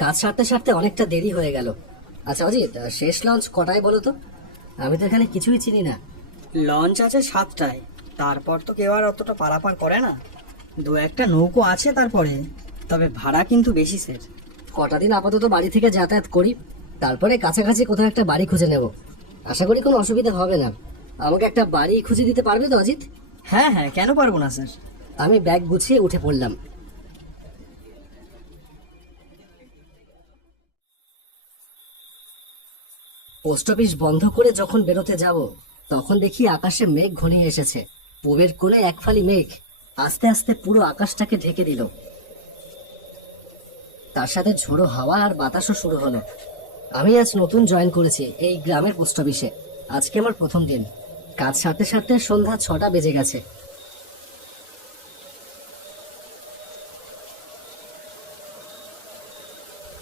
কাজ সারতে সারতে অনেকটা দেরি হয়ে গেল। আচ্ছা অজিত, শেষ লঞ্চ কটায় বলো তো? আমি তো এখানে কিছুই চিনি না। লঞ্চ আছে 7টায়, তারপর তো কেউ আর অতটা পারাপার করে না। দু একটা নৌকো আছে তারপরে, তবে ভাড়া কিন্তু বেশি স্যার। কটা দিন আপাতত বাড়ি থেকে যাতায়াত করি, তারপরে কাছাকাছি কোথাও একটা বাড়ি খুঁজে নেব। আশা করি কোনো অসুবিধা হবে না। আমাকে একটা বাড়ি খুঁজে দিতে পারবে তো অজিত? হ্যাঁ হ্যাঁ, কেন পারবো না স্যার। আমি ব্যাগ গুছিয়ে উঠে পড়লাম। পোস্ট অফিস বন্ধ করে যখন বেরোতে যাব, তখন দেখি আকাশে মেঘ ঘনিয়ে এসেছে। পূবের কোণে এক ফালি মেঘ আস্তে আস্তে পুরো আকাশটাকে ঢেকে দিল। তার সাথে ঝোড়ো হাওয়া আর বাতাসও শুরু হলো। আমি আজ নতুন জয়েন করেছি এই গ্রামের পোস্ট অফিসে। আজকে আমার প্রথম দিন। কাজ সারতে সারতে সন্ধ্যা 6টা বেজে গেছে।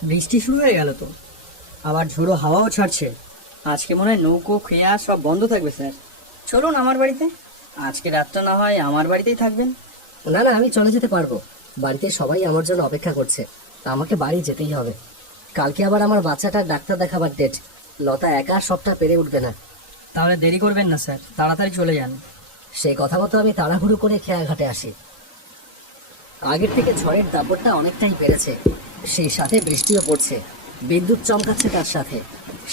বৃষ্টি শুরু হয়ে গেল তো, আবার ঝোড়ো হাওয়াও ছাড়ছে। আজকে মনে হয় নৌকো খেয়া সব বন্ধ থাকবে স্যার। চলুন আমার বাড়িতে, আজকে রাতটা না হয় আমার বাড়িতেই থাকবেন। না না, আমি চলে যেতে পারবো। বাড়িতে সবাই আমার জন্য অপেক্ষা করছে। আমাকে বাড়ি যেতেই হবে। কালকে আবার আমার বাচ্চাটার ডাক্তার দেখাবার ডেট। লতা একা সবটা পেরে উঠবে না। তাহলে দেরি করবেন না স্যার, তাড়াতাড়ি চলে যান। সেই কথা মতো আমি তাড়াহুড়ো করে খেয়াঘাটে আসি। আগের থেকে ঝড়ের দাপটটা অনেকটাই বেড়েছে, সেই সাথে বৃষ্টিও পড়ছে। বিদ্যুৎ চমকাচ্ছে তার সাথে।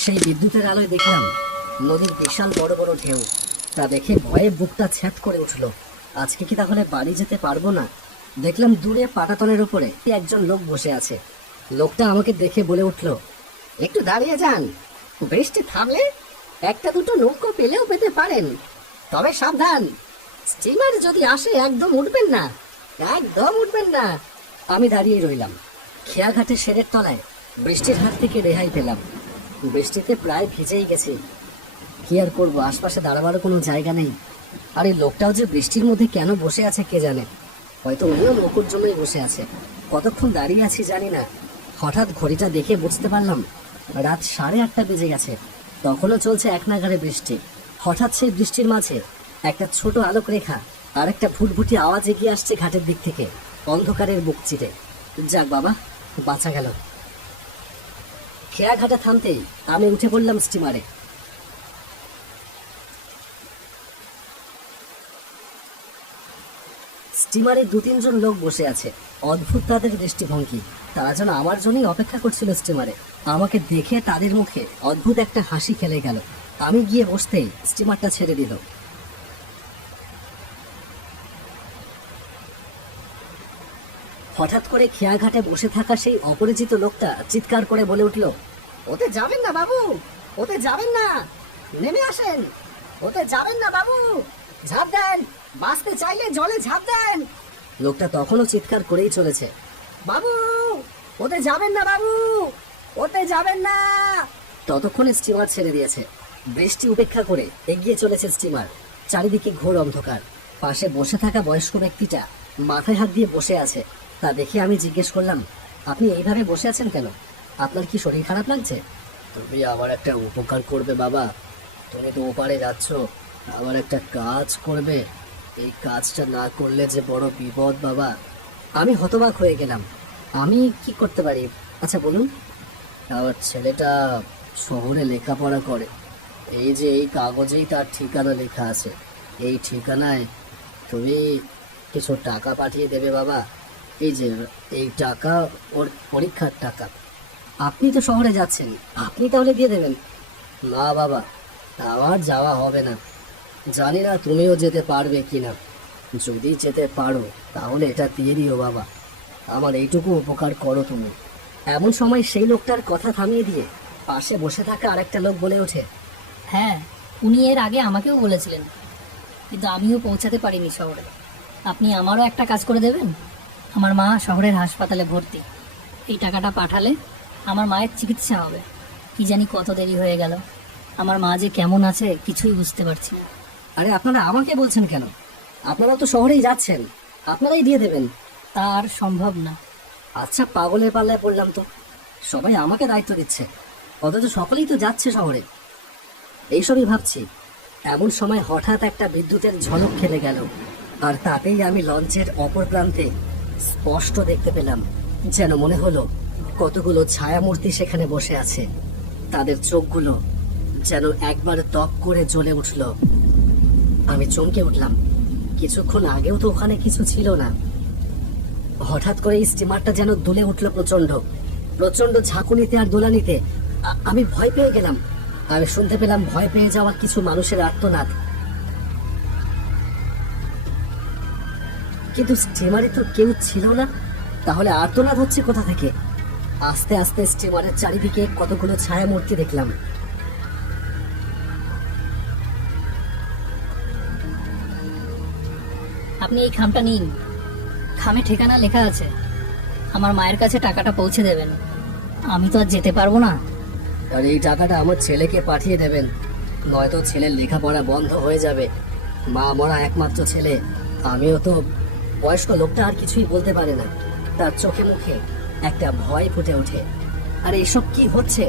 সেই বিদ্যুতের আলোয় দেখলাম নদীর বিশাল বড় বড় ঢেউ। তা দেখে ভয়ে বুকটা ছ্যাঁত করে উঠল। আজকে কি তাহলে বাড়ি যেতে পারবো না? দেখলাম দূরে পাটাতনের উপরে একজন লোক বসে আছে। লোকটা আমাকে দেখে বলে উঠল, একটু দাঁড়িয়ে যান, বৃষ্টি থামলে একটা দুটো নৌকো পেলেও পেতে পারেন। তবে সাবধান, স্টিমার যদি আসে একদম উঠবেন না, একদম উঠবেন না। আমি দাঁড়িয়ে রইলাম। খেয়াঘাটে সেরের তলায় বৃষ্টির হাত থেকে রেহাই পেলাম। বৃষ্টিতে প্রায় ভিজেই গেছি। কি আর করবো, আশপাশে দাঁড়াবারও কোনো জায়গা নেই। আর এই লোকটাও যে বৃষ্টির মধ্যে কেন বসে আছে কে জানে। হয়তো উনিও নৌকোর জন্যই বসে আছে। কতক্ষণ দাঁড়িয়ে আছি জানি না। হঠাৎ ঘড়িটা দেখে বুঝতে পারলাম রাত 8:30 বেজে গেছে। তখনও চলছে এক নাগাড়ে বৃষ্টি। হঠাৎ সেই বৃষ্টির মাঝে একটা ছোট আলোক রেখা আর একটা ভুটভুটি আওয়াজ এগিয়ে আসছে ঘাটের দিক থেকে, অন্ধকারের বুক চিরে। যাক বাবা, বাঁচা গেল। খেয়াঘাটা থামতেই আমি উঠে পড়লাম স্টিমারে। স্টিমারে 2-3 জন লোক বসে আছে। অদ্ভুত তাদের দৃষ্টিভঙ্গি। তারা যেন আমার জন্যই অপেক্ষা করছিল স্টিমারে। আমাকে দেখে তাদের মুখে অদ্ভুত একটা হাসি খেলে গেল। আমি গিয়ে বসতেই স্টিমারটা ছেড়ে দিল। হঠাৎ করে খেয়াঘাটে বসে থাকা সেই অপরিচিত লোকটা চিৎকার করে বলে উঠল, ওতে যাবেন না বাবু, ওতে যাবেন না, নেমে আসেন, ওতে যাবেন না বাবু, ঝাঁপ দেন, বাঁচতে চাইলে জলে ঝাঁপ দেন। লোকটা তখনও চিৎকার করেই চলেছে, বাবু ওতে যাবেন না বাবু, ওতে যাবেন না। ততক্ষণে স্টিমার ছেড়ে দিয়েছে। বৃষ্টি উপেক্ষা করে এগিয়ে চলেছে স্টিমার। চারিদিকে ঘোর অন্ধকার। পাশে বসে থাকা বয়স্ক ব্যক্তিটা মাথায় হাত দিয়ে বসে আছে। তা দেখে আমি জিজ্ঞেস করলাম, আপনি এইভাবে বসে আছেন কেন? আপনার কি শরীর খারাপ লাগছে? তুমি আমার একটা উপকার করবে বাবা। তুমি তো ওপারে যাচ্ছ, আমার একটা কাজ করবে। এই কাজটা না করলে যে বড় বিপদ বাবা। আমি হতবাক হয়ে গেলাম। আমি কি করতে পারি? আচ্ছা বলুন। আমার ছেলেটা শহরে লেখাপড়া করে। এই যে এই কাগজেই তার ঠিকানা লেখা আছে। এই ঠিকানায় তুমি কিছু টাকা পাঠিয়ে দেবে বাবা। এই যে এই টাকা ওর পরীক্ষার টাকা। আপনি তো শহরে যাচ্ছেন, আপনি তাহলে দিয়ে দেবেন। না বাবা, আমার যাওয়া হবে না। জানি না তুমিও যেতে পারবে কিনা। যদি যেতে পারো তাহলে এটা দিয়ে দিও বাবা। আমার এইটুকু উপকার করো তুমি। এমন সময় সেই লোকটার কথা থামিয়ে দিয়ে পাশে বসে থাকা আরেকটা লোক বলে ওঠে, হ্যাঁ, উনি এর আগে আমাকেও বলেছিলেন, কিন্তু আমিও পৌঁছাতে পারিনি শহরে। আপনি আমারও একটা কাজ করে দেবেন। আমার মা শহরের হাসপাতালে ভর্তি। এই টাকাটা পাঠালে আমার মায়ের চিকিৎসা হবে। কি জানি কত দেরি হয়ে গেল। আমার মা যে কেমন আছে কিছুই বুঝতে পারছি না। আরে আপনারা আমাকে বলছেন কেন? আপনারা তো শহরেই যাচ্ছেন, আপনারাই দিয়ে দেবেন। তা আর সম্ভব না। আচ্ছা, পাগলের পাল্লায় পড়লাম তো। সবাই আমাকে দায়িত্ব দিচ্ছে, অথচ সকলেই তো যাচ্ছে শহরে। এইসবই ভাবছি। এমন সময় হঠাৎ একটা বিদ্যুতের ঝলক খেলে গেল, আর তাতেই আমি লঞ্চের অপর প্রান্তে স্পষ্ট দেখতে পেলাম, যেন মনে হলো কতগুলো ছায়ামূর্তি সেখানে বসে আছে। তাদের চোখগুলো যেন একবার দপ করে জ্বলে উঠল। আমি চমকে উঠলাম, কিছুক্ষণ আগেও তো ওখানে কিছু ছিল না। হঠাৎ করে এই স্টিমারটা যেন দুলে উঠল প্রচন্ড প্রচন্ড ঝাঁকুনিতে আর দোলানিতে। আমি ভয় পেয়ে গেলাম। আমি শুনতে পেলাম ভয় পেয়ে যাওয়া কিছু মানুষের আর্তনাদ। কিন্তু স্টিমারে তো কেউ ছিল না, তাহলে আর্তনাদ হচ্ছে কোথা থেকে? আস্তে আস্তে স্টিমারের চারিদিকে কতগুলো ছায়া মূর্তি দেখলাম। আপনি এই খামটা নিন, খামে ঠিকানা লেখা আছে। আমার মায়ের কাছে টাকাটা পৌঁছে দেবেন, আমি তো আর যেতে পারবো না। আর এই টাকাটা আমার ছেলেকে পাঠিয়ে দেবেন, নয়তো ছেলের লেখাপড়া বন্ধ হয়ে যাবে। মা মরা একমাত্র ছেলে। আমিও তো বয়স্ক লোকটা আর কিছুই বলতে পারে না, তার চোখে মুখে একটা ভয় ফুটে ওঠে। আর এইসব কি হচ্ছে?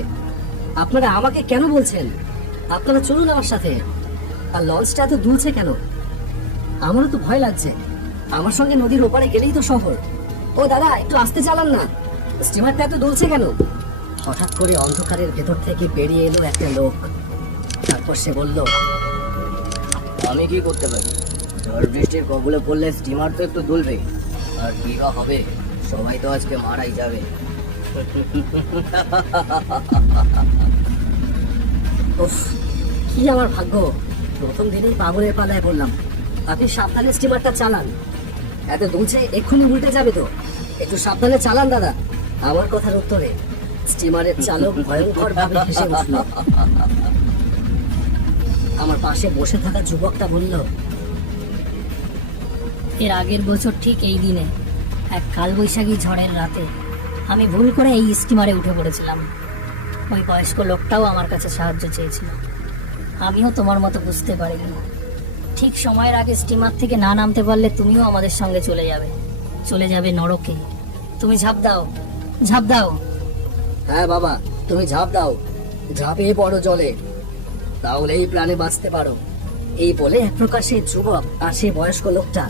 আপনারা আমাকে কেন বলছেন? আপনারা চলুন আমার সাথে। আর লঞ্চটা এত দুলছে কেন? আমারও তো ভয় লাগছে। আমার সঙ্গে নদীর ওপারে গেলেই তো শহর। ও দাদা, একটু আস্তে চালান না, স্টিমারটা এত দুলছে কেন? হঠাৎ করে অন্ধকারের ভেতর থেকে বেরিয়ে এলো একটা লোক। তারপর সে বলল, আমি কি করতে পারি? ঝড় বৃষ্টির কবলে পড়লে স্টিমার তো একটু দুলবে, আর কি বা হবে, সবাই তো আজকে মারাই যাবে। উফ, কি আমার ভাগ্য, প্রথম দিনেই পাগলের পালায় পড়লাম। আপনি সাবধানে স্টিমারটা চালান, এত দুলছে এক্ষুনি উল্টে যাবে তো। একটু সাবধানে চালান দাদা। আমার কথার উত্তরে স্টিমারের চালক ভয়ঙ্কর ভাবে হেসে উঠল। আমার পাশে বসে থাকা যুবকটা বলল, এর আগের বছর ঠিক এই দিনে এক কালবৈশাখী ঝড়ের রাতে আমি ভুল করে এই স্টিমারে উঠে পড়েছিলাম। ওই বয়স্ক লোকটাও আমার কাছে সাহায্য চেয়েছিল, আমিও তোমার মতো বুঝতে পারিনি। ঠিক সময়ের আগে স্টিমার থেকে না নামতে পারলে তুমিও আমাদের সঙ্গে চলে যাবে নরকে। তুমি ঝাঁপ দাও, ঝাঁপ দাও। হ্যাঁ বাবা, তুমি ঝাঁপ দাও, ঝাঁপিয়ে পড়ো জলে, তাহলেই প্রাণে বাঁচতে পারো। এই বলে এক প্রকার সেই যুবক আর সেই বয়স্ক লোকটা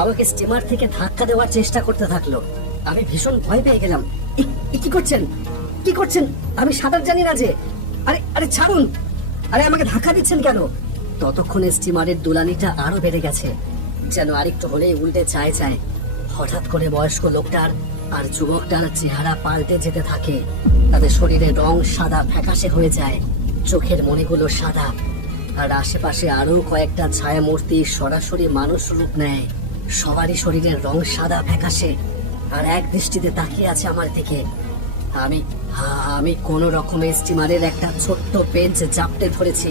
আমাকে স্টিমার থেকে ধাক্কা দেওয়ার চেষ্টা করতে থাকলো। আমি ভীষণ ভয় পেয়ে গেলাম। কি করছেন, কি করছেন? আমি সাঁতার জানি না যে। আরে আরে ছাড়ুন, আরে আমাকে ধাক্কা দিচ্ছেন কেন? ততক্ষণে স্টিমারের দুলানিটা আরো বেড়ে গেছে, যেন আরেকটু হলেই উল্টে চায়। হঠাৎ করে বয়স্ক লোকটার আর যুবকটার চেহারা পাল্টে যেতে থাকে। তাদের শরীরের রং সাদা ফ্যাকাশে হয়ে যায়, চোখের মণিগুলো সাদা, আর আশেপাশে আরো কয়েকটা ছায়া মূর্তি সরাসরি মানুষ রূপ নেয়। সবারই শরীরের রং সাদা ফ্যাকাশে, আর এক দৃষ্টিতে তাকিয়ে আছে আমার দিকে। আমি কোন রকমে স্টিমারের একটা ছোট্ট বেঞ্চ জাপটে ধরেছি,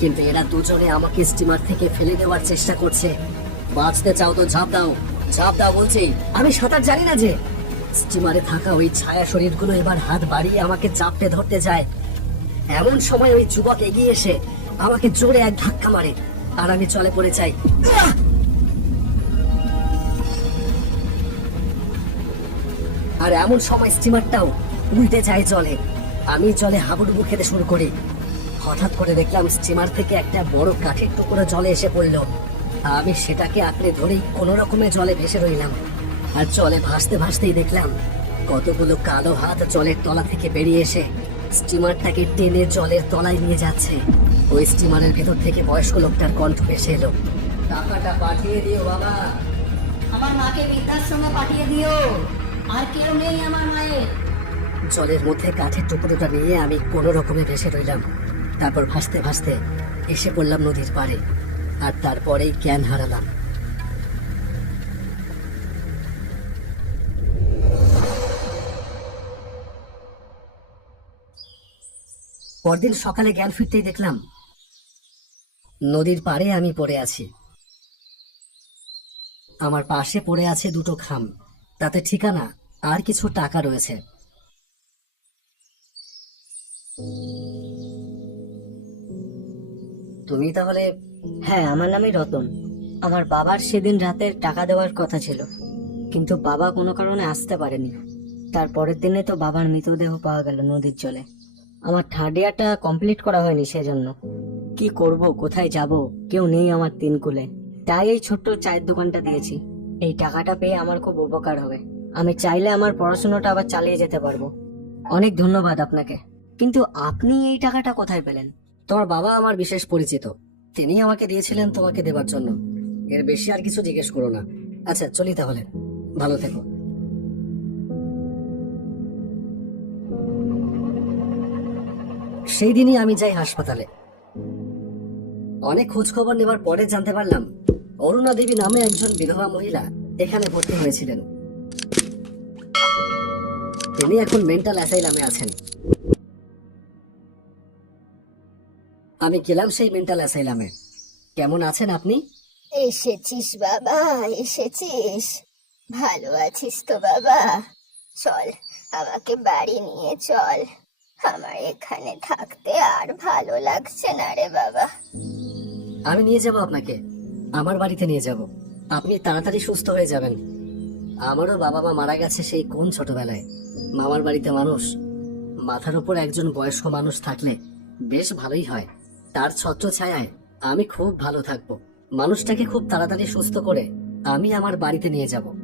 কিন্তু এরা দুজনে আমাকে স্টিমার থেকে ফেলে দেওয়ার চেষ্টা করছে। বাঁচতে চাও তো ঝাঁপ দাও, ঝাঁপ দাও বলছি। আমি সাঁতার জানি না যে। স্টিমারে থাকা ওই ছায়া শরীরগুলো এবার হাত বাড়িয়ে আমাকে চাপটে ধরতে যায়। এমন সময় ওই যুবক এগিয়ে এসে আমাকে জোরে এক ধাক্কা মারে, আর আমি চলে পড়ে যাই। আর এমন সময় স্টিমারটাও উল্টে যায় জলে। আমি জলে হাবুডুবু খেতে শুরু করি। হঠাৎ করে দেখলাম স্টিমার থেকে একটা বড় কাঠের টুকরো জলে এসে পড়লো। আমি সেটাকে আঁকড়ে ধরেই কোন রকমে জলে ভেসে রইলাম। আর জলে ভাসতে ভাসতেই দেখলাম কতগুলো কালো হাত জলের তলা থেকে বেরিয়ে এসে স্টিমারটাকে টেনে জলের তলায় নিয়ে যাচ্ছে। ওই স্টিমারের ভেতর থেকে বয়স্ক লোকটার কণ্ঠ ভেসে এলো, টাকাটা পাঠিয়ে দিও বাবা। আমার মাকে বৃদ্ধাশ্রমে পাঠিয়ে দিও, আর কেউ নেই আমার মায়ের। জলের মধ্যে কাঠের টুকরোটা নিয়ে আমি কোনো রকমে ভেসে রইলাম। তারপর ভাসতে ভাসতে এসে পড়লাম নদীর পাড়ে, আর তারপরেই জ্ঞান হারালাম। পরদিন সকালে জ্ঞান ফিরতেই দেখলাম নদীর পাড়ে আমি পড়ে আছি। আমার পাশে পড়ে আছে দুটো খাম, তাতে ঠিকানা আর কিছু টাকা রয়েছে। তুমি তাহলে? হ্যাঁ, আমার নামই রতন। আমার বাবার সেদিন রাতের টাকা দেওয়ার কথা ছিল, কিন্তু বাবা কোনো কারণে আসতে পারেনি। তারপরের দিনে তো বাবার মৃতদেহ পাওয়া গেল নদীর জলে। আমার থার্ড ইয়ারটা কমপ্লিট করা হয়নি, সেজন্য কি করব, কোথায় যাব, কেউ নেই আমার তিনকুলে। তাই এই ছোট্ট চায়ের দোকানটা দিয়েছি। এই টাকাটা পেয়ে আমার খুব উপকার হবে। আমি চাইলে আমার পড়াশোনাটা আবার চালিয়ে যেতে পারবো। অনেক ধন্যবাদ আপনাকে, কিন্তু আপনি এই টাকাটা কোথায় পেলেন? তোমার বাবা আমার বিশেষ পরিচিত, তিনি আমাকে দিয়েছিলেন তোমাকে দেবার জন্য। এর বেশি আর কিছু জিজ্ঞেস করো না। আচ্ছা চলি তাহলে, ভালো থেকো। সেই দিনই আমি যাই হাসপাতালে। অনেক খোঁজ খবর নেবার পরে জানতে পারলাম অরুণা দেবী নামে একজন বিধবা মহিলা এখানে ভর্তি হয়েছিলেন। তিনি এখন মেন্টাল অ্যাসাইলামে আছেন। আমি গেলাম সেই মেন্টাল অ্যাসাইলামে। কেমন আছেন আপনি? এসেছিস বাবা, এসেছিস? ভালো আছিস তো বাবা? চল, আমাকে বাড়ি নিয়ে চল। আমার এখানে থাকতে আর ভালো লাগছে না রে বাবা। আমি নিয়ে যাব আপনাকে, আমার বাড়িতে নিয়ে যাব। আপনি তাড়াতাড়ি সুস্থ হয়ে যাবেন। আমারও বাবা মা মারা গেছে সেই কোন ছোটবেলায়। মামার বাড়িতে মানুষ, মাথার উপর একজন বয়স্ক মানুষ থাকলে বেশ ভালোই হয়। তার ছত্র ছায়ায় আমি খুব ভালো থাকবো। মানুষটাকে খুব তাড়াতাড়ি সুস্থ করে আমি আমার বাড়িতে নিয়ে যাব।